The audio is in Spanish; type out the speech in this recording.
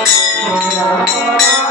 Gracias.